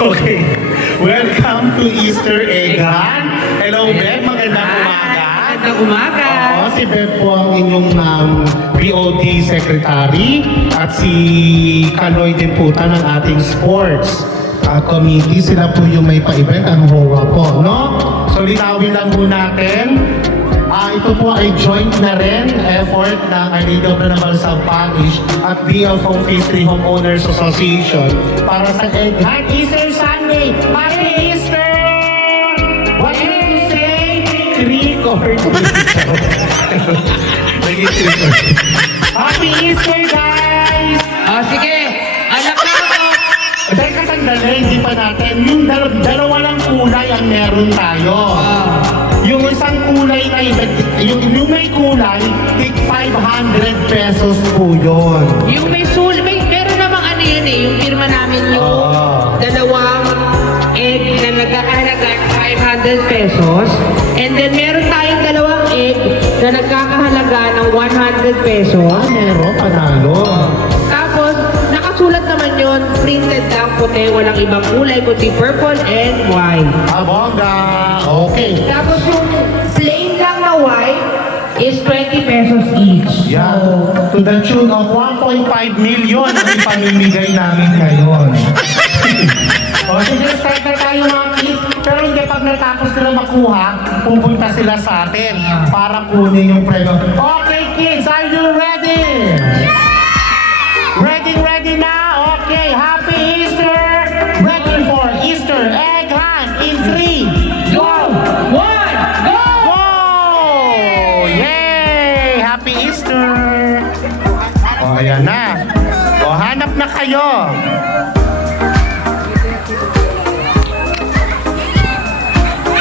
Okay. Welcome to Easter Egg Hunt. Hello, Beth. Magandang umaga. Magandang umaga. Oo, si Beth po ang inyong BOD Secretary at si Kaloy din po ng ating sports committee. Sila po yung may pa-event, ang HOA po, no? So, linawin lang po natin. Ito po ay joint na rin effort ng Arlido Nabalsam Parish at BFO Phase 3 Homeowners Association para sa Egg Hunt Easter Sunday. Happy Easter! What do you say? Trick or treat? Happy Easter, guys! Sige. Anak na ako. Teka sandali, hindi pa natin. Yung dalawa lang kulay ang meron tayo. Yung isang kulay na yung may kulay, tig 500 pesos po yun. Yung meron namang ano yun eh. Yung firma namin yung dalawang egg na nagkakahalaga 500 pesos. And then meron tayong dalawang egg na nagkakahalaga ng 100 pesos. Meron, panalo. Tapos, nakasulat naman yun, printed lang, puti, walang ibang kulay, kundi purple and white. Abongga! Okay. Tapos yung plain lang na white is 20 pesos each. Yeah. To the tune of 1.5 million ang ipamimigay namin ngayon. O sige, start na tayo mga kids. Pero hindi, pag natapos sila makuha, pupunta sila sa atin para kunin yung premyo. Okay kids, are you ready? Ready na? Okay, happy Easter! Ready for Easter Egg Hunt in 3, 2, 1, Go! go! Yay! Happy Easter! O, ayan na. O, hanap na kayo.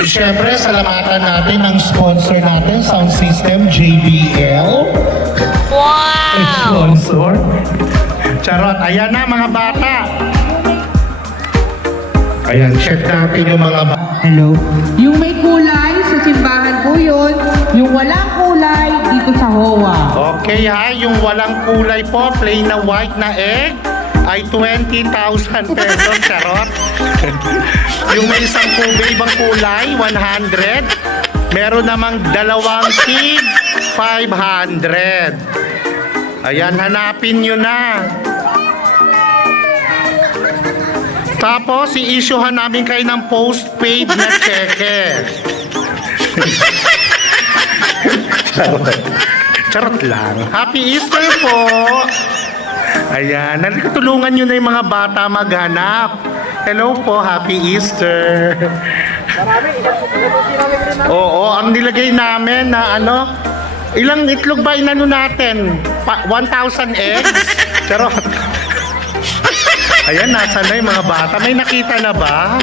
Siyempre, salamatan natin ang sponsor natin, Sound System JBL. Wow! Sponsor. Charot. Ayan na mga bata. Ayan, check natin yung mga bata. Hello? Yung may kulay, sa simbahan po yun. Yung walang kulay, dito sa HOA. Okay ha, yung walang kulay po, plain na white na egg, ay 20,000 pesos, charot. Yung may isang ibang kulay, 100. Meron namang dalawang tig, 500. Ayan, hanapin nyo na. Tapos, i-issuehan namin kayo ng postpaid na cheque. Charot lang. Happy Easter po! Ayan, tulungan nyo na yung mga bata maghanap. Hello po, Happy Easter! Oo, ang nilagay namin na ilang itlog ba inano natin? 1,000 eggs? Charot! Ayan, nasa na yung mga bata. May nakita na ba?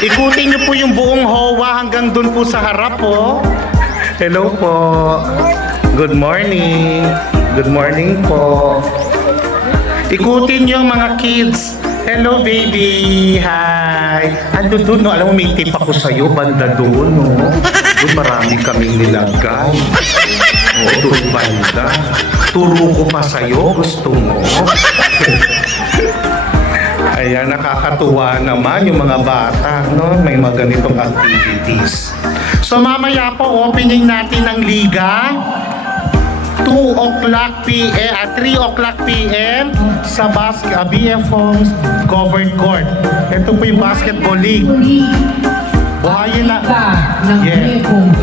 Ikutin nyo po yung buong HOA hanggang dun po sa harap po. Hello po. Good morning. Good morning po. Ikutin nyo mga kids. Hello baby. Hi. Ando dun, no? Alam mo, may tip ako sa'yo. Banda doon, no? Doon marami kaming nilagay. Oo, doon banda. Turo ko pa sa'yo. Gusto mo? Ayan, nakakatuwa naman yung mga bata, no? May mga ganitong activities. So mamaya po, opening natin ang liga. 2 o'clock p.m. at 3 o'clock p.m. sa BF Homes Covered Court. Ito po yung basketball league. Buhayin na.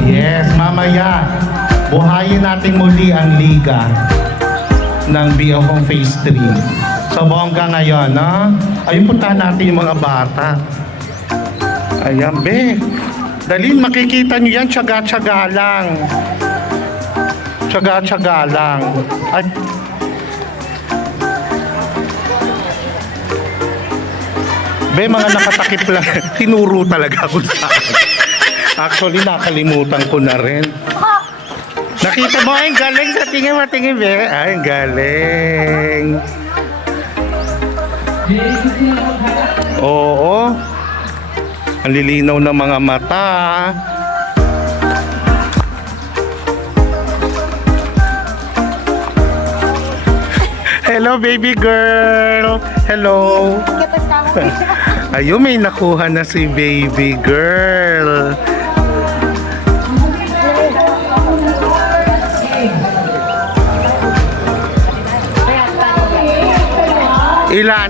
Yes, mamaya. Buhayin natin muli ang liga ng BF Home Phase 3. So bongga ngayon, no? Ayun, puntahan natin yung mga bata. Ayan, be. Dalin, makikita nyo yan, tsaga-tsaga lang. Tsaga-tsaga lang. Ay. Be, mga nakatakip lang. Tinuro talaga ako sa akin. Actually, nakalimutan ko na rin. Nakita mo, ay galing sa tingin, be. Ay, galing. Oo. Ang lilinaw ng mga mata. Hello, baby girl. Hello. Ayun, may nakuha na si baby girl.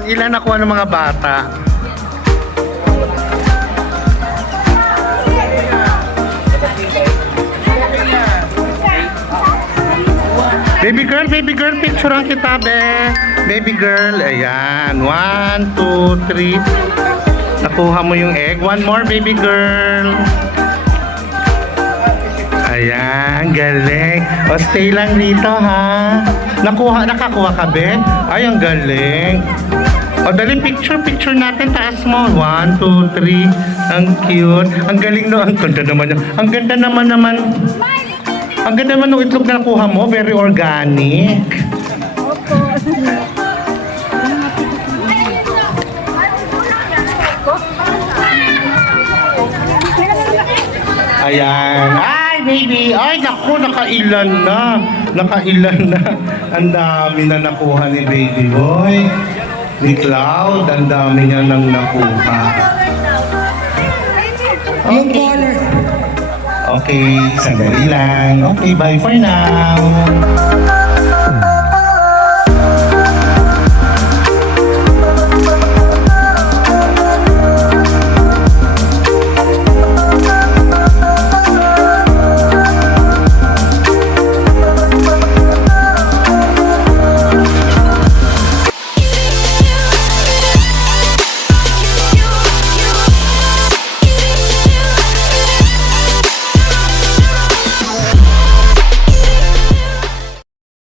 Ilan nakuha ng mga bata? Baby girl, picturean kita, be. Baby girl, ayan. 1, 2, 3. Nakuha mo yung egg. One more, baby girl. Ayan, galing. O, stay lang dito, ha? Nakakuha ka, be? Ay, ang galing. O, dali, picture natin. Taas mo. 1, 2, 3. Ang cute. Ang galing, no? Ang ganda naman yan. Ang ganda naman. Ang ganda naman ng itlog na nakuha mo. Very organic. Ayan. Ay, baby. Ay, naku, nakailan na. Ang dami na nakuha ni baby boy. Ni Cloud, ang dami niya nang nakuha. Yung color. Okay, sandali lang. Okay, bye for now.